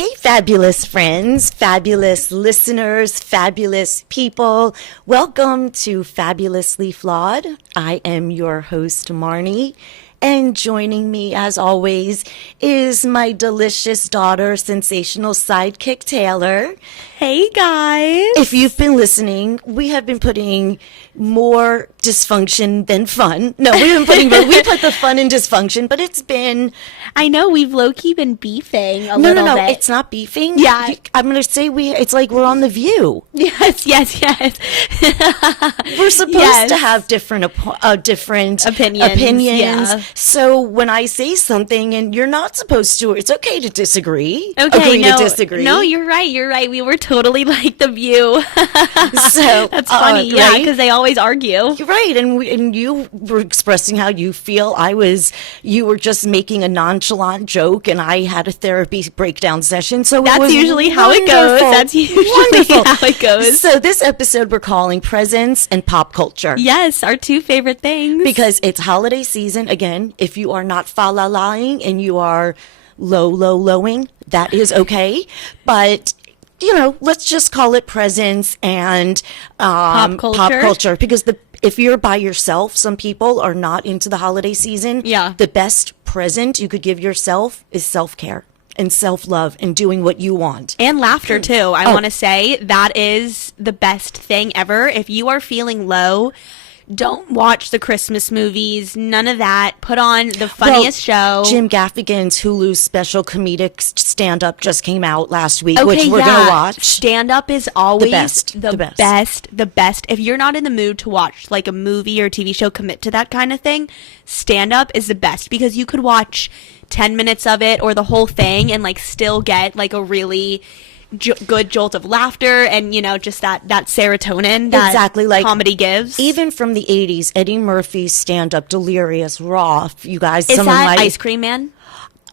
Hey, fabulous friends, fabulous listeners, fabulous people. Welcome to Fabulously Flawed. I am your host, Marni. And joining me, as always, is my delicious daughter, sensational sidekick, Taylor. Hey, guys. If you've been listening, we have been putting more dysfunction than fun. No, we put the fun in dysfunction, but it's been... I know, we've low-key been beefing a little bit. No, it's not beefing. Yeah. I'm going to say it's like we're on The View. Yes. We're supposed to have different opinions. Yeah. So when I say something and you're not supposed to, it's okay to disagree. Okay, to disagree. No, you're right. We were totally like The View. So that's funny. Yeah, because they always argue. You're right. And you were expressing how you feel. You were just making a nonchalant joke and I had a therapy breakdown session. So that's usually how it goes. That's usually how it goes. So this episode we're calling Presents and Pop Culture. Yes, our two favorite things. Because it's holiday season. Again, if you are not fa-la-laing and you are low-lowing, that is okay. But let's just call it presents and pop culture. Because if you're by yourself, some people are not into the holiday season. Yeah. The best present you could give yourself is self-care and self-love and doing what you want. And laughter, too. I want to say that is the best thing ever. If you are feeling low, don't watch the Christmas movies. None of that. Put on the funniest show. Jim Gaffigan's Hulu's special comedic stand-up just came out last week, which we're going to watch. Stand-up is always the best. If you're not in the mood to watch like a movie or TV show, commit to that kind of thing, stand-up is the best because you could watch 10 minutes of it or the whole thing and like still get like a really good jolt of laughter and just that serotonin that exactly like comedy gives. Even from the 80s, Eddie Murphy's stand-up Delirious Raw, you guys. Is that Ice Cream Man?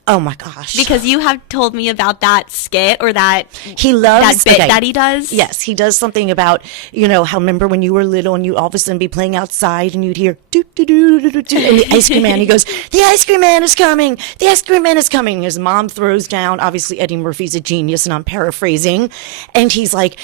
Oh my gosh. Because you have told me about that skit or that he loves that bit that he does. Yes, he does something about, how remember when you were little and you all of a sudden be playing outside and you'd hear doo doo doo doo doo doo and the ice cream man, he goes, "The ice cream man is coming. The ice cream man is coming." His mom throws down. Obviously Eddie Murphy's a genius and I'm paraphrasing. And he's like,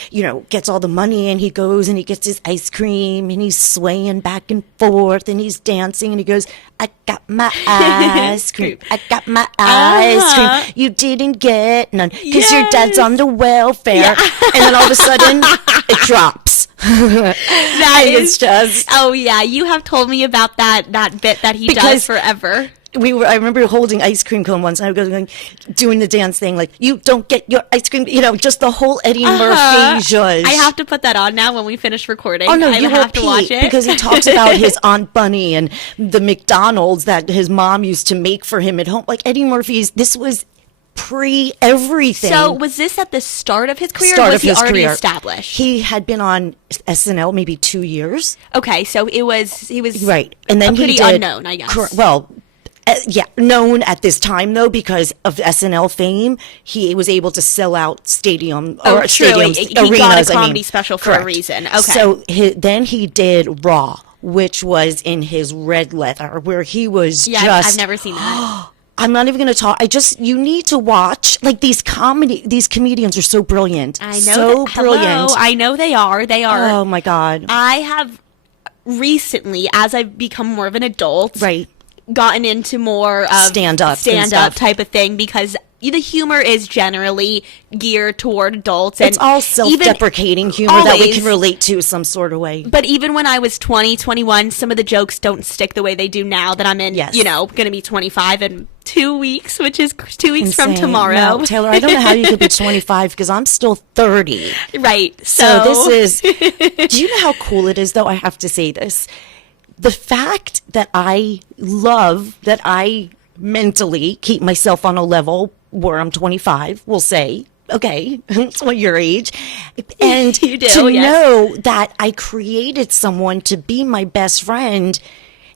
gets all the money and he goes and he gets his ice cream and he's swaying back and forth and he's dancing and he goes, "I got my ice cream. I got my ice cream. You didn't get none because your dad's on the welfare." Yeah. And then all of a sudden, it drops. That is just. Oh yeah, you have told me about that bit that he does forever. I remember holding ice cream cone once and I was going, doing the dance thing like, "You don't get your ice cream," just the whole Eddie Murphy zhuzh. I have to put that on now when we finish recording. Oh no, you have to watch it because he talks about his Aunt Bunny and the McDonald's that his mom used to make for him at home. Like Eddie Murphy's, this was pre-everything. So was this at the start of his career or was he already established? He had been on SNL maybe 2 years. Okay, so he was right. And then pretty he did, unknown, I guess. Known at this time though because of SNL fame. He was able to sell out stadiums. He arenas, got a comedy special for a reason. Okay. So then he did Raw, which was in his red leather, where he was I've never seen that. I'm not even going to talk. You need to watch, like, these comedians are so brilliant. I know. Brilliant. Hello, I know they are. Oh my God. I have recently, as I've become more of an adult, right, gotten into more of stand-up type of thing because the humor is generally geared toward adults. And it's all self-deprecating humor that we can relate to some sort of way. But even when I was 20, 21, some of the jokes don't stick the way they do now that I'm in, going to be 25 in 2 weeks, which is 2 weeks from tomorrow. No, Taylor, I don't know how you could be 25 because I'm still 30. Right. So this is, do you know how cool it is though? I have to say this. The fact that I love that I mentally keep myself on a level where I'm 25, we'll say, okay, that's what your age. And you do, to know that I created someone to be my best friend,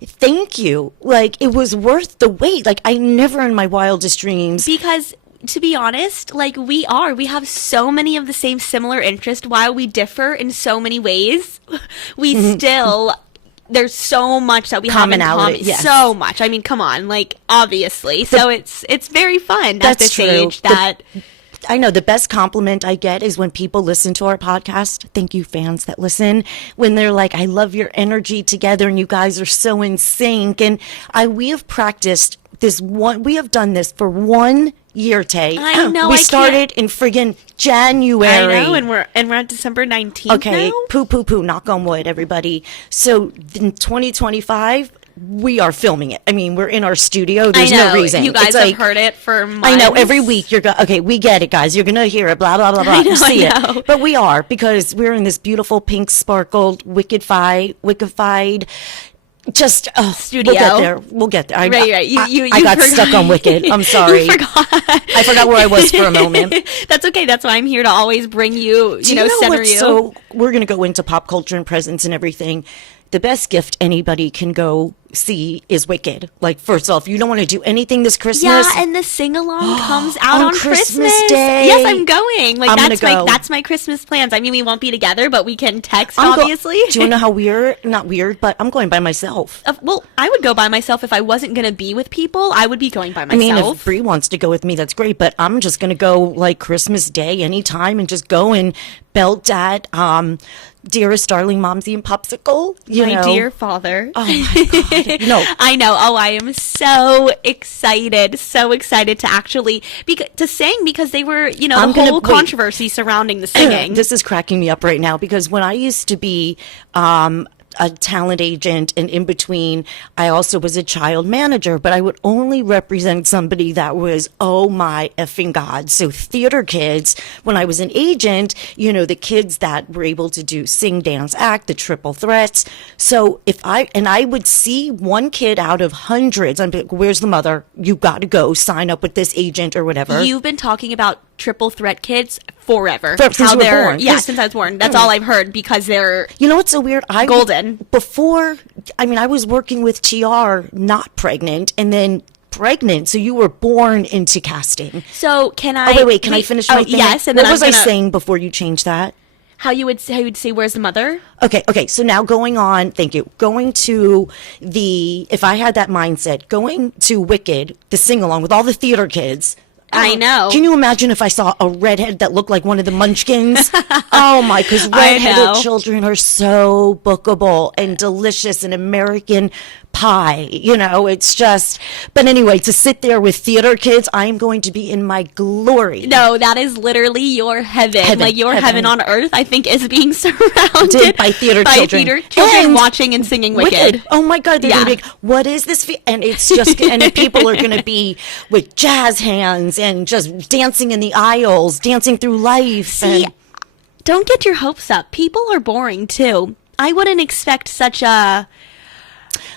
thank you. Like, it was worth the wait. Like, I never in my wildest dreams. Because, to be honest, like, we have so many of the same similar interests. While we differ in so many ways, we still... There's so much that we have in common. Yes. So much. I mean, come on, like, obviously. So it's very fun at this true. age that I know the best compliment I get is when people listen to our podcast. Thank you, fans that listen. When they're like, I love your energy together and you guys are so in sync. And we have practiced we have done this for 1 year, Tay. I know. We started in friggin' January. I know, and we're at December 19th Okay, now? poo, knock on wood, everybody. So in 2025, we are filming it. I mean, we're in our studio. There's no reason. You guys It's have like, heard it for months. I know, every week okay, we get it, guys. You're going to hear it, blah, blah, blah, blah. I know, See I know. it. But we are, because we're in this beautiful pink sparkled, wickified, just studio. We'll get there. Right. I got stuck on Wicked. I'm sorry. You forgot. I forgot where I was for a moment. That's okay. That's why I'm here to always bring you, center what's you. So we're going to go into pop culture and presents and everything. The best gift anybody can go see is Wicked. Like, first off, you don't want to do anything this Christmas. Yeah, and the sing-along comes out on Christmas Day. Yes, I'm going. Like, I'm that's gonna go. that's my Christmas plans. I mean, we won't be together, but we can text, obviously. Do you want to know how weird? Not weird, but I'm going by myself. Well, I would go by myself if I wasn't going to be with people. I would be going by I myself. mean, if Bree wants to go with me, that's great. But I'm just going to go like Christmas Day anytime and just go and belt at Dearest Darling Momsy and Popsicle. My dear father. Oh my God. No. I know. Oh, I am so excited to actually to sing, because they were, the whole controversy surrounding the singing. This is cracking me up right now, because when I used to be a talent agent, and in between, I also was a child manager, but I would only represent somebody that was, oh my effing God. So theater kids, when I was an agent, the kids that were able to do sing, dance, act, the triple threats. So I would see one kid out of hundreds, I'm like, where's the mother? You got to go sign up with this agent or whatever. You've been talking about triple threat kids forever. Since you were born. Yeah, since I was born. That's all I've heard, because they're You know what's so weird? golden. Before, I was working with TR, not pregnant, and then pregnant. So you were born into casting. So can I? Oh, wait. Can I finish my thing? Yes. And what then was I saying before you changed that? How you'd say, where's the mother? Okay. So now thank you. Going to if I had that mindset, going to Wicked, the sing along with all the theater kids. I know. Can you imagine if I saw a redhead that looked like one of the Munchkins? Oh my, because redheaded children are so bookable and delicious, and American pie, it's just, but anyway, to sit there with theater kids, I am going to be in my glory. No, that is literally your heaven. Like your heaven on earth, I think, is being surrounded by theater children. And watching and singing Wicked. Oh my God, they're going to be like, what is this? And it's just, and then people are going to be with jazz hands and just dancing in the aisles, dancing through life. See, don't get your hopes up. People are boring too. I wouldn't expect such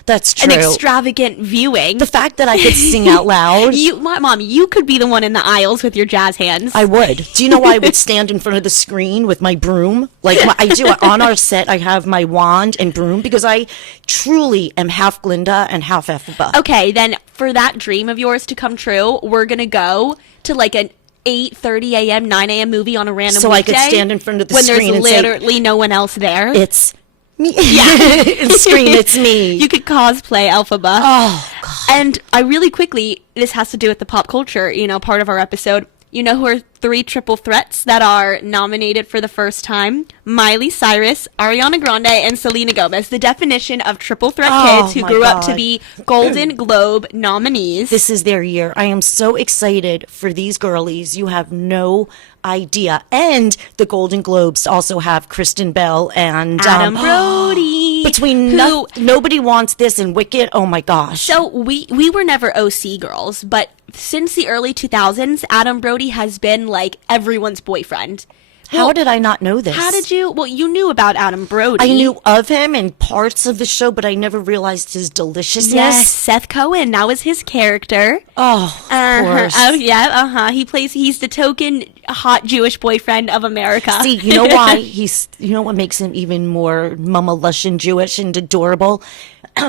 That's true. An extravagant viewing. The fact that I could sing out loud. Mom, you could be the one in the aisles with your jazz hands. I would. Do you know why I would stand in front of the screen with my broom? Like I do on our set, I have my wand and broom, because I truly am half Glinda and half Elphaba. Okay, then for that dream of yours to come true, we're going to go to like an 8:30 a.m., 9 a.m. movie on a random weekday. So I could stand in front of the screen screen when there's literally no one else there. It's me. Yeah. And scream, it's me. You could cosplay Elphaba. Oh, God. And I really quickly, this has to do with the pop culture, part of our episode. You know who are 3 triple threats that are nominated for the first time? Miley Cyrus, Ariana Grande, and Selena Gomez. The definition of triple threat kids who grew up to be Golden Globe nominees. This is their year. I am so excited for these girlies. You have no idea. And the Golden Globes also have Kristen Bell and Adam Brody. Between Nobody Wants This and Wicked. Oh my gosh. So we were never OC girls, but since the early 2000s, Adam Brody has been like everyone's boyfriend. How did I not know this? How did you? Well, you knew about Adam Brody. I knew of him and parts of the show, but I never realized his deliciousness. Yes, Seth Cohen. That was his character. Oh, of course. Oh, yeah, he's the token hot Jewish boyfriend of America. See, you know why? You know what makes him even more mama lush and Jewish and adorable?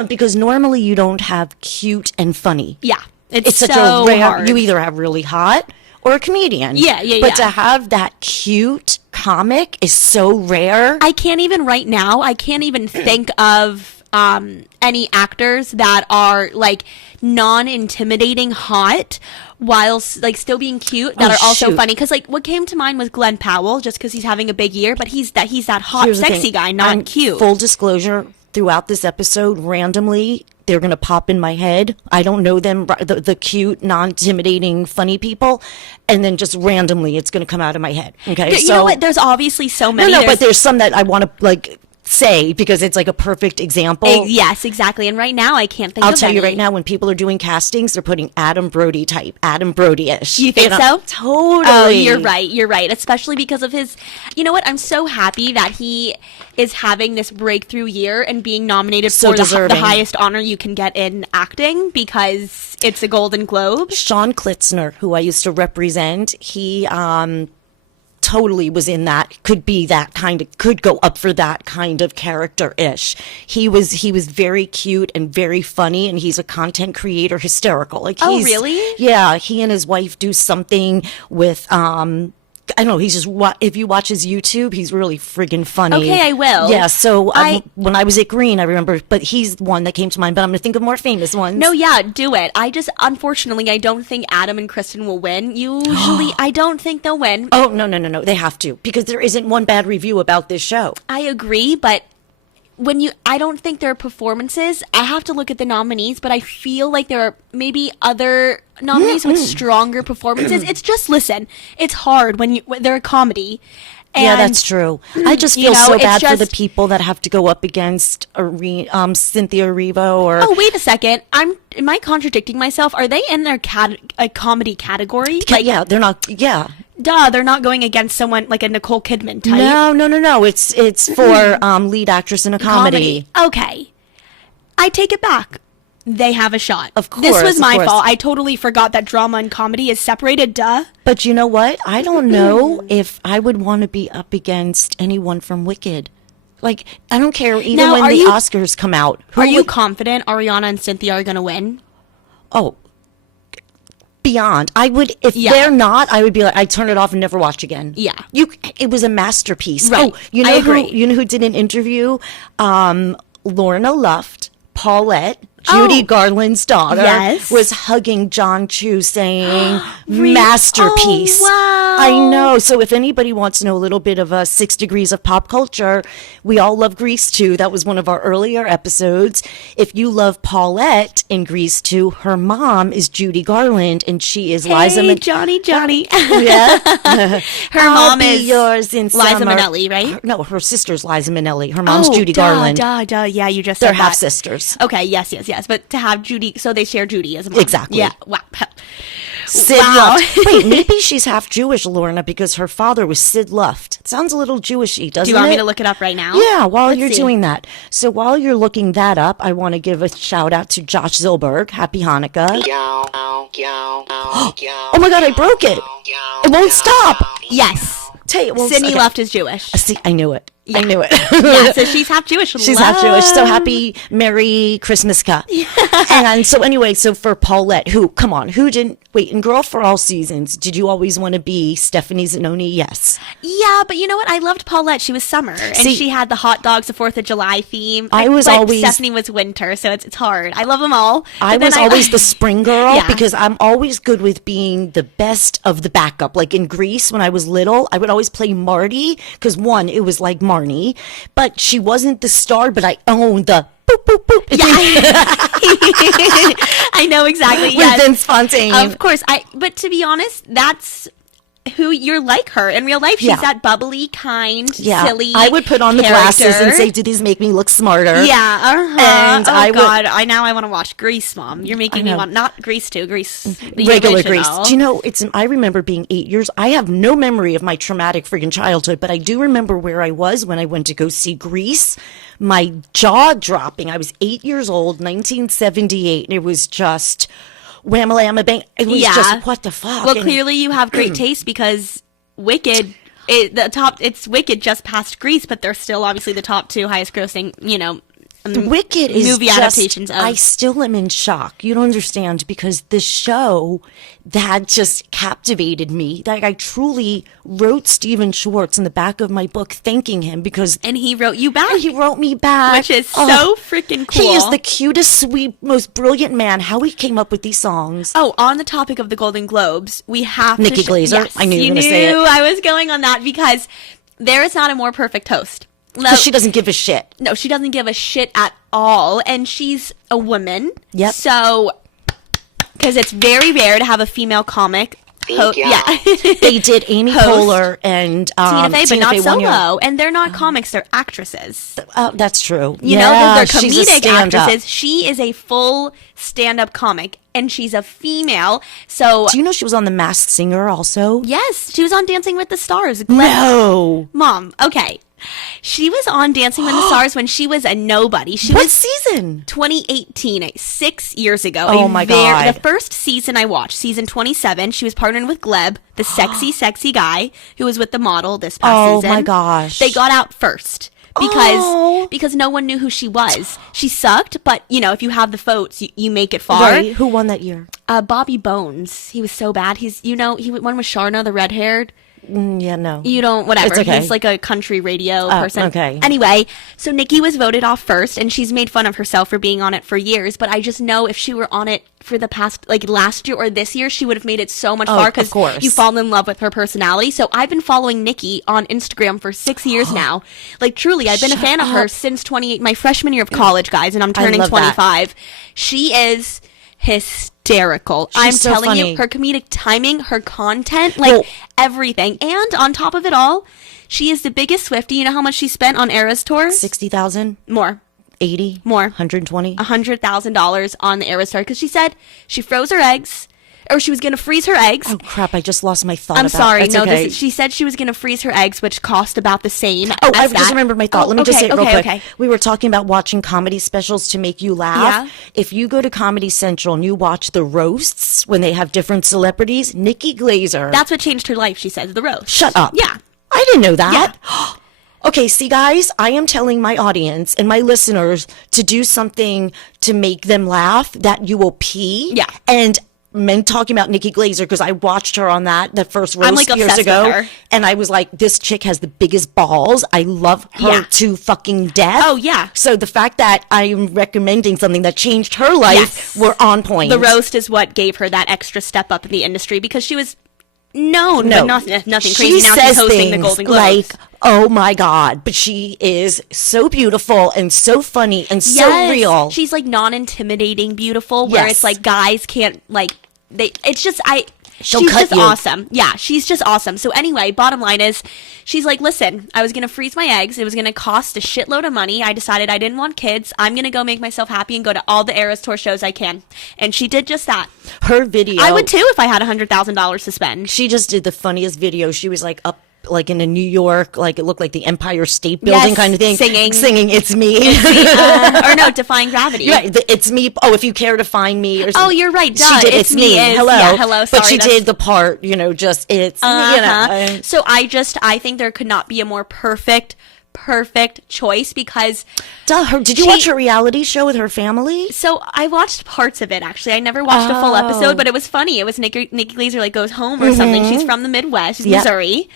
Because normally you don't have cute and funny. Yeah. It's such so a rare, hard. You either have really hot or a comedian. Yeah. But to have that cute comic is so rare. I can't even think of any actors that are like non-intimidating hot while like still being cute that are also funny. Because like what came to mind was Glenn Powell, just because he's having a big year, but he's that hot, Here's the sexy thing. guy, not cute. Full disclosure, throughout this episode, randomly, they're going to pop in my head. I don't know them, the cute, non-intimidating, funny people. And then just randomly, it's going to come out of my head. Okay. You know what? There's obviously so many. No, but there's some that I want to like say because it's like a perfect example. Yes, exactly. And right now I can't think of I'll tell you any. right now, when people are doing castings, they're putting Adam Brody type, Adam Brody-ish. You think so? Totally. Oh, you're right. Especially because of his, you know what? I'm so happy that he is having this breakthrough year and being nominated So for deserving. the highest honor you can get in acting, because it's a Golden Globe. Sean Klitzner, who I used to represent, he totally was in that, could go up for that kind of character-ish. He was very cute and very funny, and he's a content creator, hysterical. Like, Oh, really? Yeah, he and his wife do something with I don't know, he's just, if you watch his YouTube, he's really friggin' funny. Okay, I will. Yeah, so when I was at Green, I remember, but he's one that came to mind, but I'm going to think of more famous ones. No, yeah, do it. Unfortunately, I don't think Adam and Kristen will win. Usually, I don't think they'll win. Oh, no, they have to, because there isn't one bad review about this show. I agree, but I don't think there are performances. I have to look at the nominees, but I feel like there are maybe other nominees with stronger performances. It's just, listen, it's hard when they're a comedy. And, yeah, that's true. I just you feel know, so it's bad for the just- people that have to go up against Cynthia Erivo or. Oh, wait a second. Am I contradicting myself? Are they in their a comedy category? Like, yeah, they're not. Yeah. duh, they're not going against someone like a Nicole Kidman type. No. It's for lead actress in a comedy. Okay. I take it back. They have a shot. Of course, This was of my course. fault. I totally forgot that drama and comedy is separated. Duh. But you know what? I don't know if I would want to be up against anyone from Wicked. Like, I don't care. Even Now, when are the you- Oscars come out. Who Are you would- confident Ariana and Cynthia are going to win? Oh, beyond. I would, if Yeah. they're not, I would be like, I'd turn it off and never watch again. Yeah. It was a masterpiece. Right. Oh, you I know agree. you know who did an interview? Lorna Luft, Paulette, Judy Oh. Garland's daughter, Yes. was hugging John Chu saying, Really? masterpiece. Oh, wow. I know. So if anybody wants to know a little bit of 6 degrees of pop culture, we all love Grease 2. That was one of our earlier episodes. If you love Paulette in Grease 2, her mom is Judy Garland, and she is Liza Hey, Johnny. Yeah. Her I'll mom be is yours in Liza summer. Minnelli, right? No, her sister's Liza Minnelli. Her mom's Judy Garland. Duh. Yeah, you just They're said half that. sisters. Okay, yes. But to have Judy, so they share Judy as a mom. Exactly. Yeah. Wow. Sid Wow. Luft. Wait, maybe she's half Jewish, Lorna, because her father was Sid Luft. It sounds a little Jewishy, doesn't it? Do you want me to look it up right now? Yeah, while Let's you're see. doing that. So while you're looking that up, I want to give a shout out to Josh Zilberg. Happy Hanukkah. Oh my God, I broke it. It won't stop. Yes. Tell you, it won't Sydney okay. Luft is Jewish. See, I knew it. I knew it. Yeah, so she's half Jewish. She's half Jewish, so happy Merry Christmas Cup. And so anyway, so for Paulette, who didn't, wait, in Girl for All Seasons, did you always want to be Stephanie Zanoni? Yes. Yeah, but you know what? I loved Paulette. She was summer, and See- she had the hot dogs, the 4th of July theme. I was but always- Stephanie was winter, so it's hard. I love them all. I but then was always the spring girl Yeah. because I'm always good with being the best of the backup. Like in Greece, when I was little, I would always play Marty because one, it was like Marnie, but she wasn't the star, but I owned the boop, boop, boop. Yeah. I know exactly. With Yes. Vince Fontaine. Of course. But to be honest, that's who you're like her in real life. She's Yeah. that bubbly, kind, Yeah. silly. I would put on the glasses and character. say, do these make me look smarter? Yeah, And oh I would- God, I want to watch Grease, Mom. You're making me know. want not Grease 2, Grease the Regular Grease. original. Do you know, I remember being 8 years. I have no memory of my traumatic friggin' childhood, but I do remember where I was when I went to go see Grease. My jaw dropping. I was 8 years old, 1978, and it was just wham-a-lam-a bang. It was Yeah. just, what the fuck? Well, And- clearly you have great taste because Wicked, it's Wicked just past Grease, but they're still obviously the top 2 highest grossing, Wicked is movie just, adaptations of. I still am in shock. You don't understand, because the show that just captivated me. Like, I truly wrote Steven Schwartz in the back of my book thanking him, because And he wrote you back. he wrote me back, Which is so freaking cool. He is the cutest, sweet, most brilliant man. How he came up with these songs. Oh, on the topic of the Golden Globes, we have Nikki to... Glaser. Yes, I knew you were you gonna say it. knew I was going on that, because there is not a more perfect host. Because she doesn't give a shit. No, she doesn't give a shit at all, and she's a woman. Yep. So, because it's very rare to have a female comic. Yeah. They did Amy Host. Poehler and Tina Fey, but not one year. solo. And they're not comics, they're actresses. That's true. You know, they're she's a comedic stand-up. actresses. She is a full stand-up comic, and she's a female. So, Do you know she was on The Masked Singer also? yes, she was on Dancing with the Stars. No. Mom, okay. She was on Dancing with the Stars when she was a nobody. She What was season? 2018, 6 years ago. Oh my God. The first season I watched, season 27, she was partnered with Gleb, the sexy guy who was with the model this past season. Oh my gosh. They got out first because no one knew who she was. She sucked, but you know, if you have the votes, you make it far. Right. Who won that year? Bobby Bones. He was so bad. He won with Sharna, the red-haired. Yeah, no. You don't, whatever. It's okay. He's like a country radio person. Okay. Anyway, so Nikki was voted off first, and she's made fun of herself for being on it for years. But I just know if she were on it for the past, like last year or this year, she would have made it so much far, of because course. you fall in love with her personality. So I've been following Nikki on Instagram for 6 years now. Like, truly, I've been a fan of her since my freshman year of college, guys, and I'm turning love that. 25. She is hysterical. I'm so telling funny. you, her comedic timing, her content, Well- everything. And on top of it all, she is the biggest Swiftie. You know how much she spent on Eras tour? 60,000? More. 80? More. 120? $100,000 on the Eras tour, because she said she froze her eggs, or she was going to freeze her eggs. Oh crap, I just lost my thought. I'm about sorry. That's No, okay. she said she was going to freeze her eggs, which cost about the same. Oh, I as just that. remembered my thought. Oh, Let me just say it real okay, quick. okay. We were talking about watching comedy specials to make you laugh. Yeah. If you go to Comedy Central and you watch the roasts when they have different celebrities, Nikki Glaser. That's what changed her life, she says, the roast. Shut up. Yeah. I didn't know that. Okay, see, guys, I am telling my audience and my listeners to do something to make them laugh that you will pee. Yeah. And men talking about Nikki Glaser, because I watched her on that first roast I'm, like, years obsessed ago, with her. and I was like, this chick has the biggest balls. I love her Yeah. to fucking death. Oh, yeah. So the fact that I am recommending something that changed her life, Yes. we're on point. The roast is what gave her that extra step up in the industry, because she was known, No, but nothing she crazy. Now says she's hosting the things Golden Globes. like, "Oh my God!" But she is so beautiful and so funny and so real. She's like non-intimidating, beautiful, where Yes. it's like guys can't like they. It's just She'll she's cut just you. awesome. Yeah, she's just awesome. So anyway, bottom line is, she's like, listen, I was gonna freeze my eggs. It was gonna cost a shitload of money. I decided I didn't want kids. I'm gonna go make myself happy and go to all the Eras Tour shows I can. And she did just that. Her video, I would too if I had $100,000 to spend. She just did the funniest video. She was like up. Like in a New York, like it looked like the Empire State Building Yes, kind of thing. singing. "It's me." Or no, Defying Gravity. Right, "It's me." Oh, if you care to find me, or Oh, something. you're right. Duh. She did. It's me. Is- Hello. yeah, hello, But sorry, she that's- did the part. Just it's. Uh-huh. So I think there could not be a more perfect choice, because Did you watch her reality show with her family? so I watched parts of it, actually. I never watched a full episode, but it was funny. It was Nikki Glaser like goes home or something. She's from the Midwest, Mm-hmm. Yep. Missouri,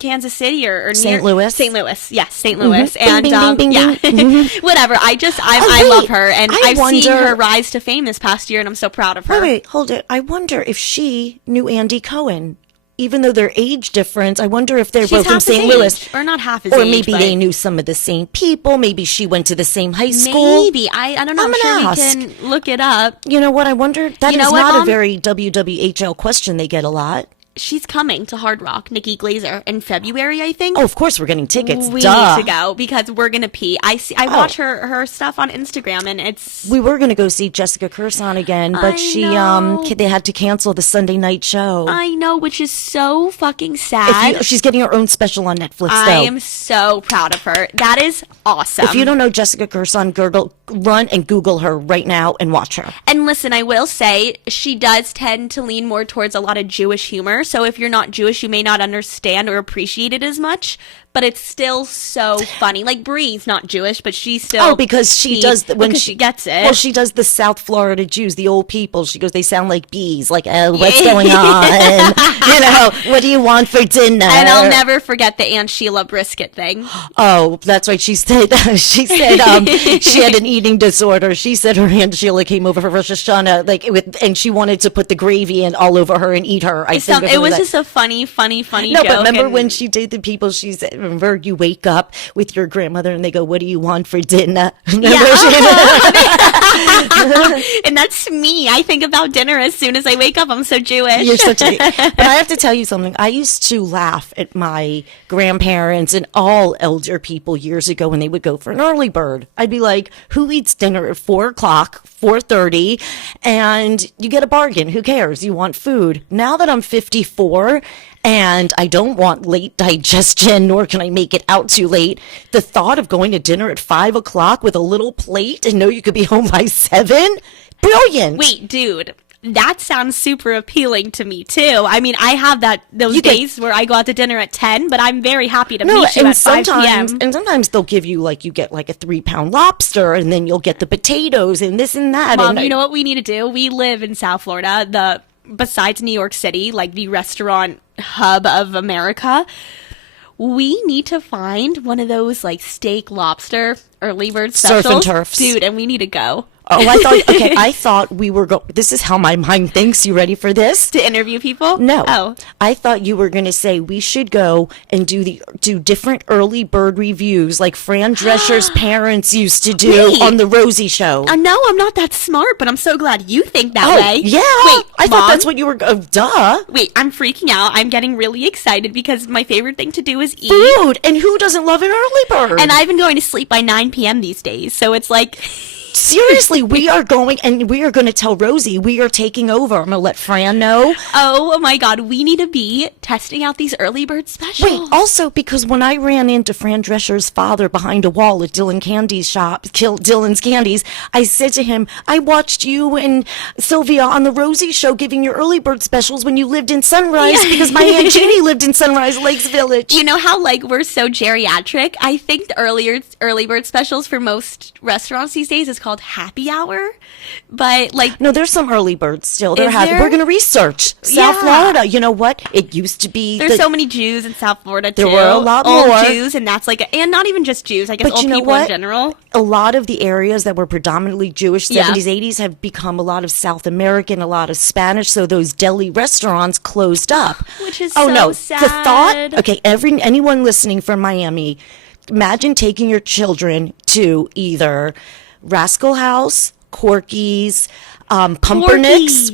Kansas City or St. near Louis. St. Louis. Yes, St. Louis. Bing, And bing, bing, bing, yeah. bing. Whatever. I wait. love her, and I I've seen wonder- her rise to fame this past year, and I'm so proud of her. Wait, hold it. I wonder if she knew Andy Cohen. Even though they're age difference, I wonder if they're She's both from half his St. age, Louis. or not half his Or age, maybe but- they knew some of the same people. Maybe she went to the same high school. Maybe. I don't know. I'm I'm sure gonna we ask. can look it up. You know what? I wonder. That You is know what, not a Mom? very WWHL question they get a lot. She's coming to Hard Rock, Nikki Glaser, in February, I think. Oh, of course we're getting tickets. We Duh. need to go because we're gonna pee. I watch her stuff on Instagram, and it's We were going to go see Jessica Kirson again, but I know. they had to cancel the Sunday night show. I know, which is so fucking sad. She's getting her own special on Netflix, though. I am so proud of her. That is awesome. If you don't know Jessica Kirson, run and Google her right now and watch her. And listen, I will say she does tend to lean more towards a lot of Jewish humor. dinner, so if you're not Jewish, you may not understand or appreciate it as much, but it's still so funny. Like, Bree's not Jewish, but she's still... Oh, because she does... she gets it. Well, she does the South Florida Jews, the old people. She goes, they sound like bees. Like, what's going on? What do you want for dinner? And I'll never forget the Aunt Sheila brisket thing. Oh, that's right. She said she had an eating disorder. She said her Aunt Sheila came over for Rosh Hashanah, and she wanted to put the gravy in all over her and eat her. It was just a funny joke. No, but remember when she did the people, she said, remember you wake up with your grandmother and they go, what do you want for dinner? And that's me. I think about dinner as soon as I wake up. I'm so Jewish. You're such a... But I have to tell you something. I used to laugh at my grandparents and all elder people years ago when they would go for an early bird. I'd be like, who eats dinner at 4 o'clock, 4:30, and you get a bargain? Who cares? You want food. Now that I'm 54 and I don't want late digestion, nor can I make it out too late, the thought of going to dinner at 5 o'clock with a little plate and know you could be home by 7, brilliant. Wait, dude. That sounds super appealing to me too. I mean, I have those days where I go out to dinner at 10, but I'm very happy to meet you at 5 p.m. And sometimes they'll give you you get like a 3-pound lobster, and then you'll get the potatoes and this and that. Mom, you know what we need to do? We live in South Florida, besides New York City, like the restaurant hub of America. We need to find one of those like steak lobster early bird specials. Surf and turfs. Dude, and we need to go. Oh, I thought we were going. This is how my mind thinks. You ready for this? To interview people? No. Oh. I thought you were going to say we should go and do different early bird reviews like Fran Drescher's parents used to do on the Rosie Show. No, I'm not that smart, but I'm so glad you think that way. Yeah. Wait, I Mom? thought that's what you were. Duh. Wait, I'm freaking out. I'm getting really excited because my favorite thing to do is eat. Food. And who doesn't love an early bird? And I've been going to sleep by 9 p.m. these days, so it's like... Seriously, we are going to tell Rosie we are taking over. I'm going to let Fran know. Oh my God, we need to be testing out these early bird specials. Wait, also because when I ran into Fran Drescher's father behind a wall at Dylan's Candies, I said to him, I watched you and Sylvia on the Rosie Show giving your early bird specials when you lived in Sunrise because my Aunt Jeannie lived in Sunrise Lakes Village. You know how we're so geriatric? I think the early bird specials for most restaurants these days is called happy hour, but no, there's some early birds still. There? We're going to research South Florida. You know what? It used to be. There's so many Jews in South Florida too. There were a lot old more Jews, and that's and not even just Jews. I guess but old you know people what? In general. A lot of the areas that were predominantly Jewish, 70s, 80s, have become a lot of South American, a lot of Spanish. So those deli restaurants closed up, which is sad. The thought. Okay, anyone listening from Miami, imagine taking your children to either Rascal House, Corky's, Pumpernicks,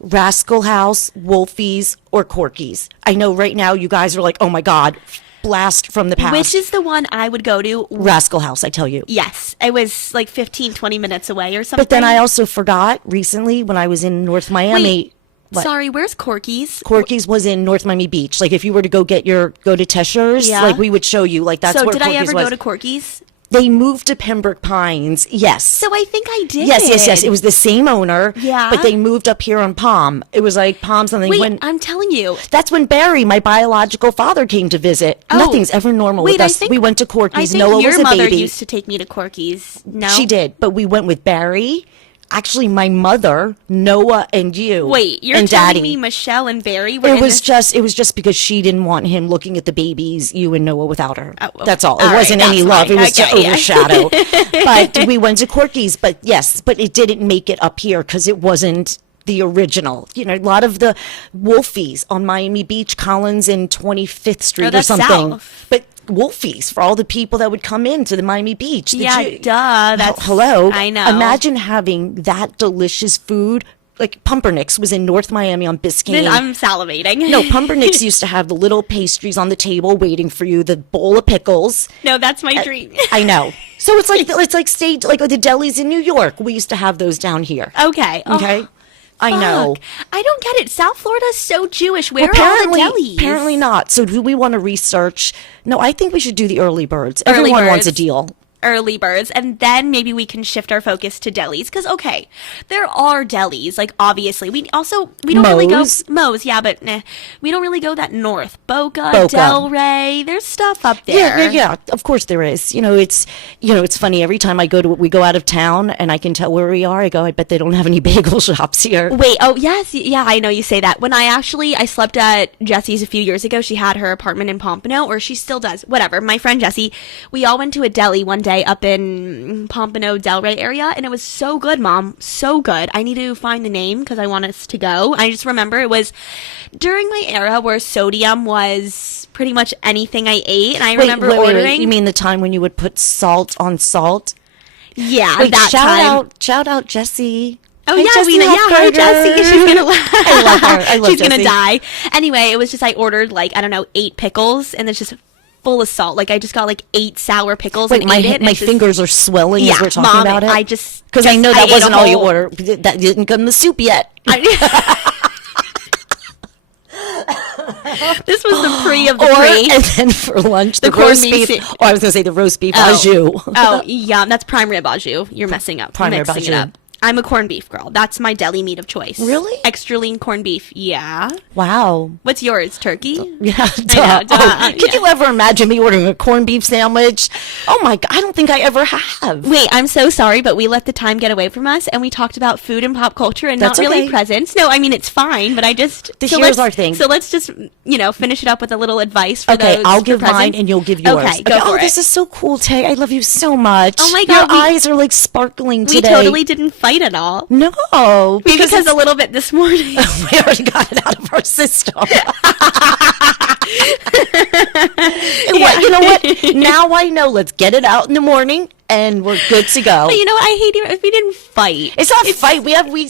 Rascal House, Wolfie's, or Corky's. I know right now you guys are like, oh my God, blast from the past. Which is the one I would go to? Rascal House, I tell you. Yes, it was like 15, 20 minutes away or something. But then I also forgot recently when I was in North Miami. Wait, sorry, where's Corky's? Corky's was in North Miami Beach. Like if you were to go to Tesher's, we would show you that's where Corky's was. So did I ever go to Corky's? They moved to Pembroke Pines, yes. So I think I did. Yes. It was the same owner. Yeah. But they moved up here on Palm. It was like Palm something. Wait, I'm telling you. That's when Barry, my biological father, came to visit. Oh. Nothing's ever normal with us. We went to Corky's. Noah was a baby. Your mother used to take me to Corky's. No? She did, but we went with Barry. Actually, my mother, Noah, and you. Wait, you're and telling Daddy. Me Michelle and Barry were It was just because she didn't want him looking at the babies, you and Noah, without her. Oh, that's all. It wasn't any love. It was to overshadow. But we went to Corky's. But it didn't make it up here because it wasn't the original. You know, a lot of the Wolfies on Miami Beach, Collins and 25th Street or something. South. But Wolfies for all the people that would come into the Miami Beach. Duh. That's hello. I know. Imagine having that delicious food. Like Pumpernicks was in North Miami on Biscayne. I'm salivating. No, Pumpernicks used to have the little pastries on the table waiting for you, the bowl of pickles. No, that's my dream. I know. So it's like the delis in New York. We used to have those down here. Okay. Okay. I know. I don't get it. South Florida's so Jewish. Where are all the delis? Apparently not. So do we want to research? No, I think we should do the early birds. Everyone wants a deal. early birds, and then maybe we can shift our focus to delis, because okay, there are delis, like obviously we don't really go Moe's, yeah, but we don't really go that north. Boca, Del Rey, there's stuff up there. Yeah, of course there is. It's funny, every time we go out of town and I can tell where we are, I go, I bet they don't have any bagel shops here. Wait, oh yes, yeah, I know you say that. When I slept at Jessie's a few years ago, she had her apartment in Pompano, or she still does, whatever. My friend Jessie, we all went to a deli one day up in Pompano, Del Rey area, and it was so good, Mom. So good. I need to find the name because I want us to go. I just remember it was during my era where sodium was pretty much anything I ate, and I remember ordering. Wait. You mean the time when you would put salt on salt? Yeah, Shout out Jessie. Oh, hey, yeah, Jessie, hi, Jessie. She's going to laugh. I love her. I love She's going to Jessie. die. Anyway, it was just, I ordered 8 pickles, and it's just full of salt. I just got 8 sour pickles and ate it. My fingers are swelling as we're talking Mom, about it. Because I know that wasn't all you ordered. That didn't come in the soup yet. This was the pre of the pre. And then for lunch, the roast beef. Or I was going to say the roast beef au jus. Oh, yeah, that's prime rib au jus. You're messing up. Prime rib au jus. I'm a corned beef girl. That's my deli meat of choice. Really? Extra lean corned beef. Yeah. Wow. What's yours? Turkey? Yeah. Could you ever imagine me ordering a corned beef sandwich? Oh my God. I don't think I ever have. Wait, I'm so sorry, but we let the time get away from us and we talked about food and pop culture and That's not really okay. presents. No, I mean, it's fine, but here's our thing. So let's just, finish it up with a little advice for those. Okay, I'll give presents. mine and you'll give yours. Okay, go for it. This is so cool, Tay. I love you so much. Oh my God. Your eyes are sparkling today. We totally didn't fight at all. No, because it's a little bit this morning. We already got it out of our system. You know what? Now I know. Let's get it out in the morning, and we're good to go. But you know what? I hate it if we didn't fight. It's not fight.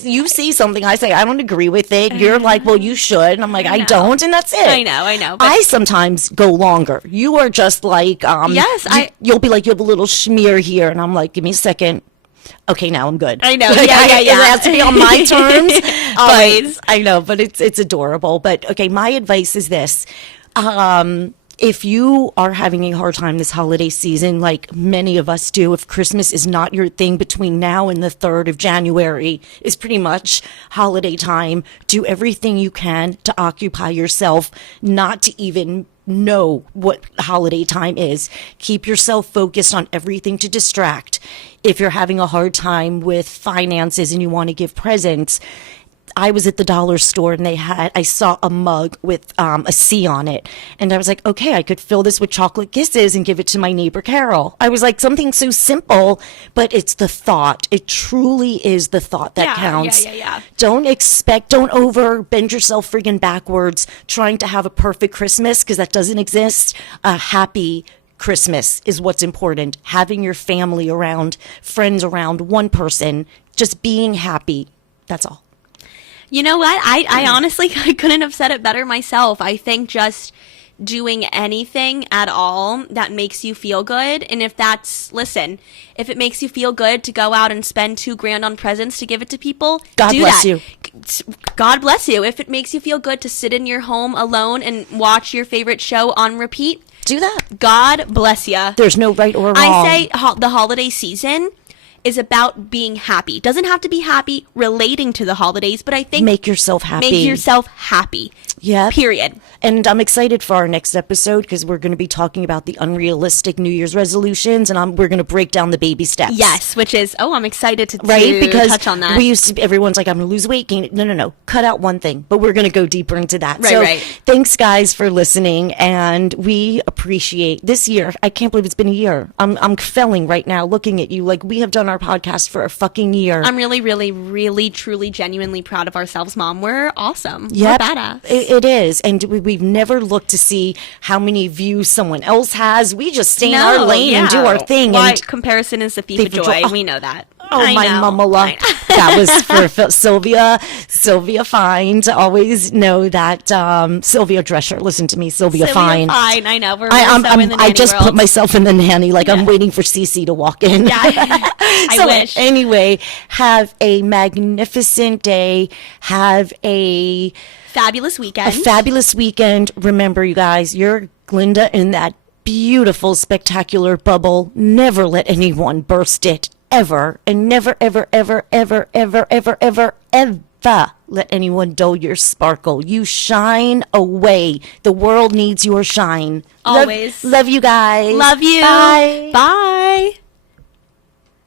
You see something, I say I don't agree with it. You're like, well, you should, and I'm like, I don't, and that's it. I know. But I sometimes go longer. You are just like, yes, you'll be like, you have a little smear here, and I'm like, give me a second. Okay, now I'm good. I know. Yeah. It has to be on my terms. Always. I know, but it's adorable. But okay, my advice is this. If you are having a hard time this holiday season, like many of us do, if Christmas is not your thing between now and the 3rd of January, is pretty much holiday time, do everything you can to occupy yourself, not to even know what holiday time is. Keep yourself focused on everything to distract. If you're having a hard time with finances and you want to give presents, I was at the dollar store and I saw a mug with a C on it. And I was like, okay, I could fill this with chocolate kisses and give it to my neighbor Carol. I was like, something so simple, but it's the thought. It truly is the thought that counts. Yeah. Don't over bend yourself friggin' backwards trying to have a perfect Christmas, because that doesn't exist. A happy Christmas is what's important. Having your family around, friends around, one person, just being happy. That's all. You know what? I honestly couldn't have said it better myself. I think just doing anything at all that makes you feel good. And if it makes you feel good to go out and spend $2,000 on presents to give it to people, God bless you. God bless you. If it makes you feel good to sit in your home alone and watch your favorite show on repeat, do that. God bless you. There's no right or wrong. I say the holiday season is about being happy. Doesn't have to be happy relating to the holidays, but I think make yourself happy. Yeah. Period. And I'm excited for our next episode because we're going to be talking about the unrealistic New Year's resolutions, and we're going to break down the baby steps. Yes, which is, I'm excited to because touch on that. Everyone's like, I'm going to lose weight, gain it. No. Cut out one thing, but we're going to go deeper into that. Right. Thanks, guys, for listening, and we appreciate this year. I can't believe it's been a year. I'm felling right now looking at you like we have done our podcast for a fucking year. I'm really, really, really, truly, genuinely proud of ourselves, Mom. We're awesome. Yep. We're badass. It is. And we've never looked to see how many views someone else has. We just stay in our lane and do our thing. Why, and comparison is the thief of joy. We know that. Oh, my mamala. That was for Sylvia Fine. To always know that Sylvia Drescher. Listen to me, Sylvia Fine. I know. I just put myself in the nanny. Like I'm waiting for Cece to walk in. Yeah. I wish. Anyway, have a magnificent day. Have a fabulous weekend. Remember, you guys, you're Glinda in that beautiful, spectacular bubble. Never let anyone burst it, ever. And never, ever, ever, ever, ever, ever, ever, ever let anyone dull your sparkle. You shine away. The world needs your shine. Always. Love you guys. Love you. Bye. Bye.